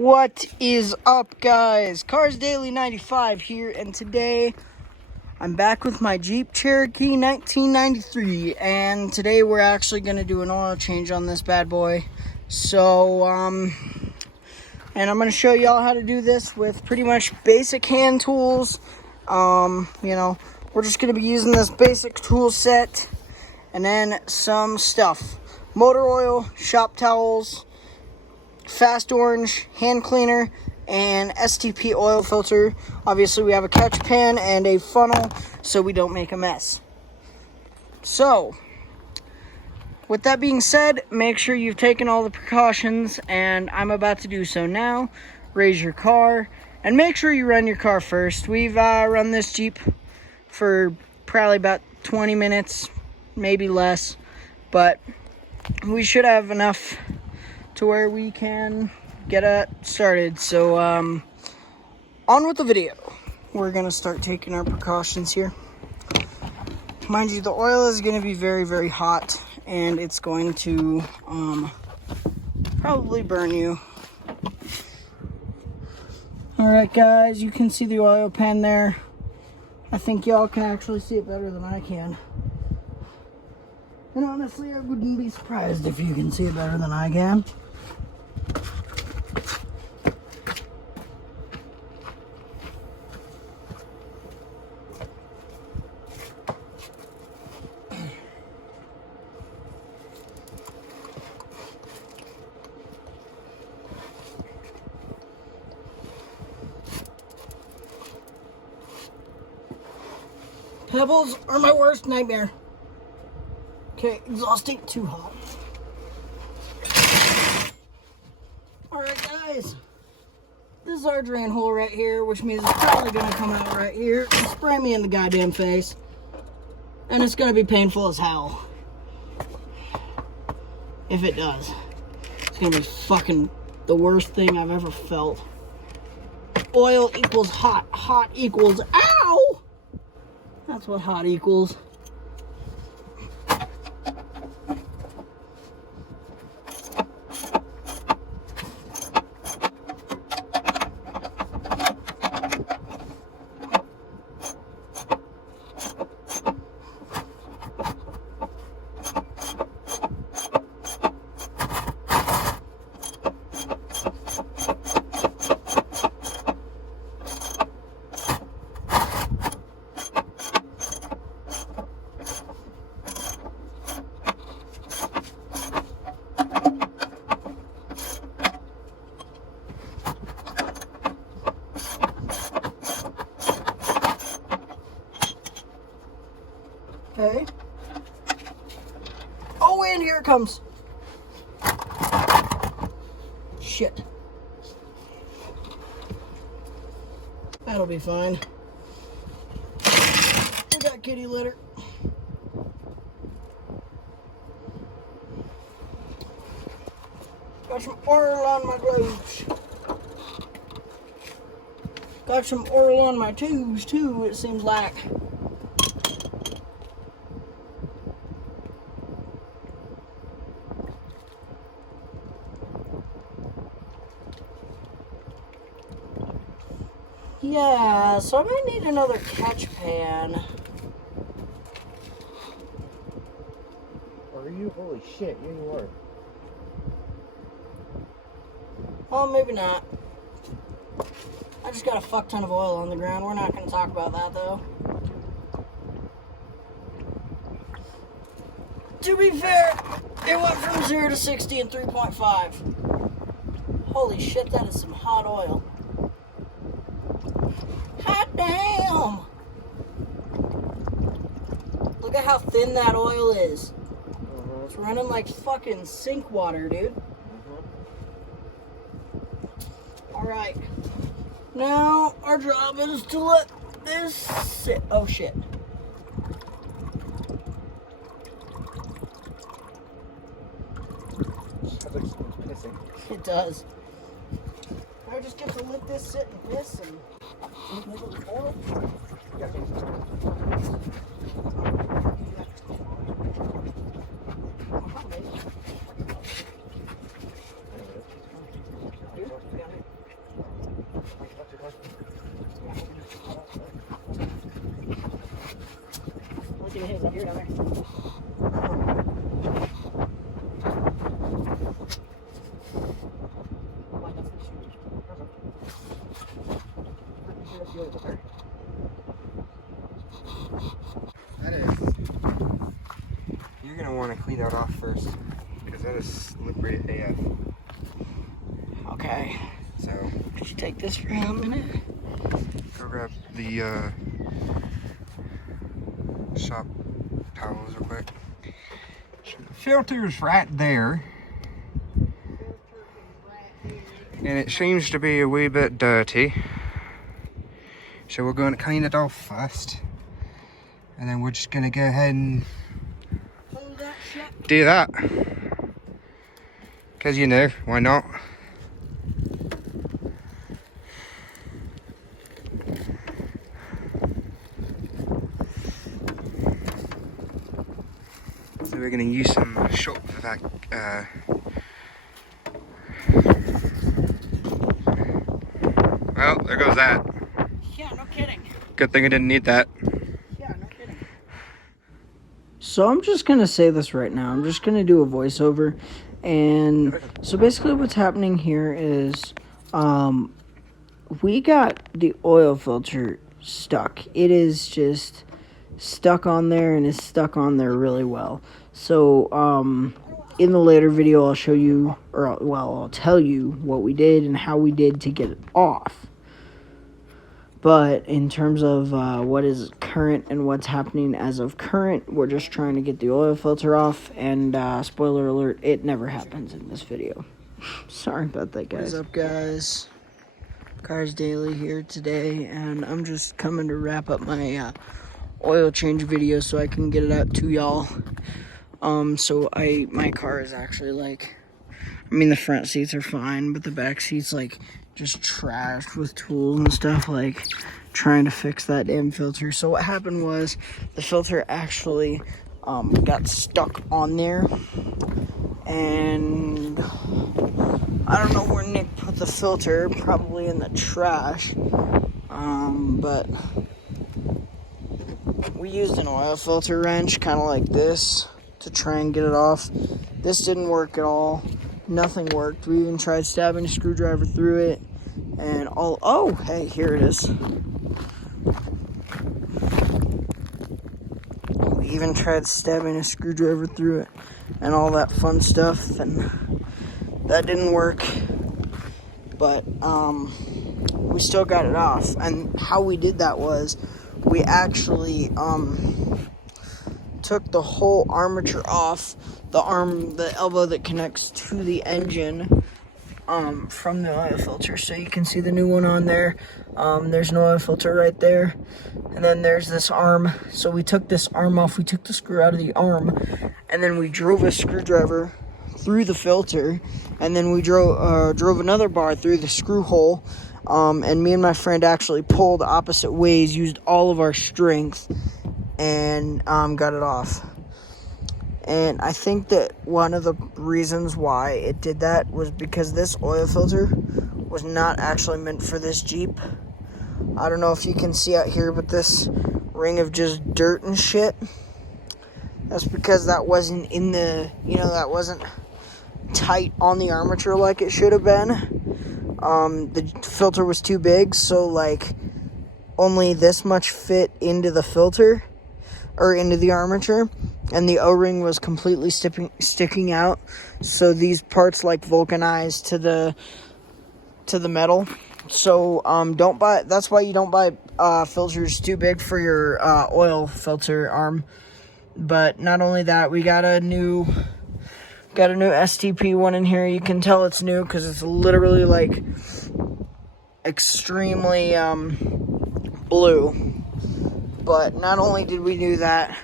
What is up, guys? Cars Daily 95 here, and today I'm back with my Jeep Cherokee 1993, and today we're actually going to do an oil change on this bad boy. So, and I'm going to show y'all how to do this with pretty much basic hand tools. We're just going to be using this basic tool set, and then some stuff. Motor oil, shop towels, Fast Orange hand cleaner, and STP oil filter. Obviously we have a catch pan and a funnel so we don't make a mess. So with that being said, make sure you've taken all the precautions, and I'm about to do so now. Raise your car and make sure you run your car first. We've run this Jeep for probably about 20 minutes, maybe less, but we should have enough to where we can get it started. So on with the video. We're gonna start taking our precautions here. Mind you, the oil is gonna be very, very hot, and it's going to probably burn you. All right, guys, you can see the oil pan there. I think y'all can actually see it better than I can. And honestly, I wouldn't be surprised if you can see it better than I can. Pebbles are my worst nightmare. Okay, exhausting, too hot. Alright, guys. This is our drain hole right here, which means it's probably going to come out right here and spray me in the goddamn face. And it's going to be painful as hell. If it does. It's going to be fucking the worst thing I've ever felt. Oil equals hot. Hot equals ow! That's what hot equals. Okay. Oh, and here it comes. Shit. That'll be fine. We got kitty litter. Got some oil on my gloves. Got some oil on my tubes too, it seems like. Yeah, so I might need another catch pan. Are you? Holy shit, yeah, you are. Well, maybe not. I just got a fuck ton of oil on the ground. We're not going to talk about that, though. To be fair, it went from 0 to 60 in 3.5. Holy shit, that is some hot oil. Hot damn! Look at how thin that oil is. It's running like fucking sink water, dude. Alright. Now, our job is to let this sit. Oh, shit. Sounds like someone's pissing. It does. I just get to let this sit and piss and make it oil. Look at his up here, down there. That is. You're gonna want to clean that off first, because that is slippery AF. Okay. So. Could you take this for a minute? Go grab the shop towels real quick. Filter's right there. And it seems to be a wee bit dirty. So we're going to clean it off first. And then we're just going to go ahead and do that. Because you know, why not? So we're going to use some shop vac. Well, there goes that. Yeah, no kidding. Good thing I didn't need that. Yeah, no kidding. So I'm just going to say this right now. I'm just going to do a voiceover. And so basically what's happening here is we got the oil filter stuck. It is just stuck on there and is stuck on there really well. So in the later video I'll show you, or well, I'll tell you what we did and how we did to get it off. But in terms of what is current and what's happening as of current, we're just trying to get the oil filter off. And spoiler alert, it never happens in this video. Sorry about that, guys. What's up, guys? Cars Daily here today, and I'm just coming to wrap up my oil change video so I can get it out to y'all. So my car is actually like, I mean, the front seats are fine, but the back seats like just trashed with tools and stuff, like trying to fix that damn filter. So what happened was the filter actually got stuck on there, and I don't know where Nick put the filter, probably in the trash. But we used an oil filter wrench, kind of like this, to try and get it off. This didn't work at all. Nothing worked. We even tried stabbing a screwdriver through it, and oh, hey, here it is. We even tried stabbing a screwdriver through it and all that fun stuff, and that didn't work. But we still got it off. And how we did that was we actually took the whole armature off, the elbow that connects to the engine, from the oil filter. So you can see the new one on there. There's an oil filter right there, and then there's this arm. So we took this arm off, we took the screw out of the arm, and then we drove a screwdriver through the filter, and then we drove another bar through the screw hole, and me and my friend actually pulled opposite ways, used all of our strength, and got it off. And I think that one of the reasons why it did that was because this oil filter was not actually meant for this Jeep. I don't know if you can see out here, but this ring of just dirt and shit, that's because that wasn't in the, that wasn't tight on the armature like it should have been. The filter was too big, so like only this much fit into the filter, or into the armature, and the O-ring was completely sticking out. So these parts like vulcanized to the metal. So that's why you don't buy filters too big for your oil filter arm. But not only that, we got a new STP one in here. You can tell it's new because it's literally like extremely blue. But not only did we do that,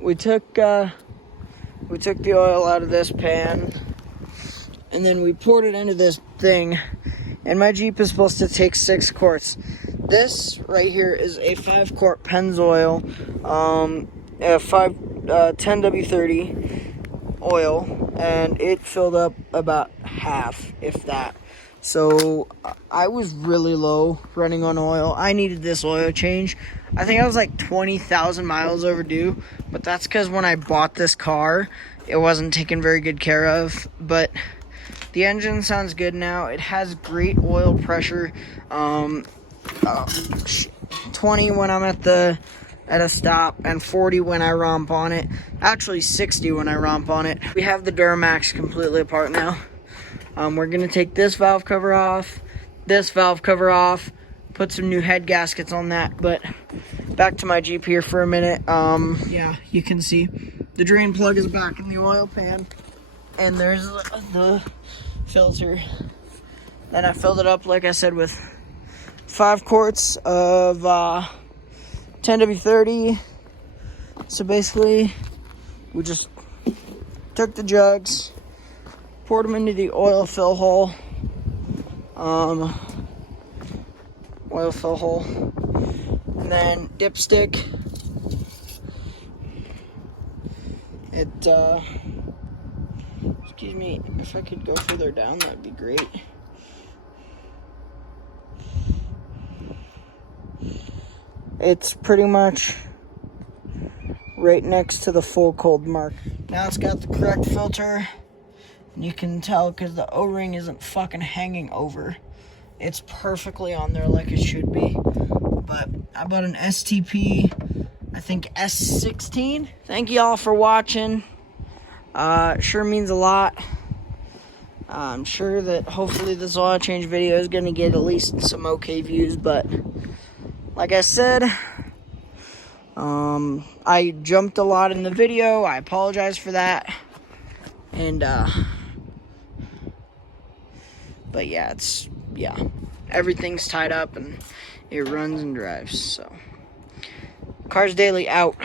we took the oil out of this pan, and then we poured it into this thing. And my Jeep is supposed to take 6 quarts. This right here is a 5-quart Pennzoil, 10W30 oil, and it filled up about half, if that. So I was really low running on oil. I needed this oil change. I think I was like 20,000 miles overdue, but that's because when I bought this car, it wasn't taken very good care of. But the engine sounds good now. It has great oil pressure. 20 when I'm at a stop, and 40 when I romp on it. Actually 60 when I romp on it. We have the Duramax completely apart now. We're gonna take this valve cover off, this valve cover off, put some new head gaskets on that. But back to my Jeep here for a minute. Yeah, you can see the drain plug is back in the oil pan, and there's the filter. Then I filled it up, like I said, with 5 quarts of 10W30. So basically, we just took the jugs, poured them into the oil fill hole. And then dipstick. Excuse me, if I could go further down, that'd be great. It's pretty much right next to the full cold mark. Now it's got the correct filter, and you can tell because the O-ring isn't fucking hanging over. It's perfectly on there like it should be. But I bought an STP, I think S16. Thank y'all for watching. Sure means a lot. I'm sure that hopefully this oil change video is gonna get at least some okay views, but like I said, I jumped a lot in the video. I apologize for that. And, but yeah, everything's tied up and it runs and drives. So, Cars Daily out.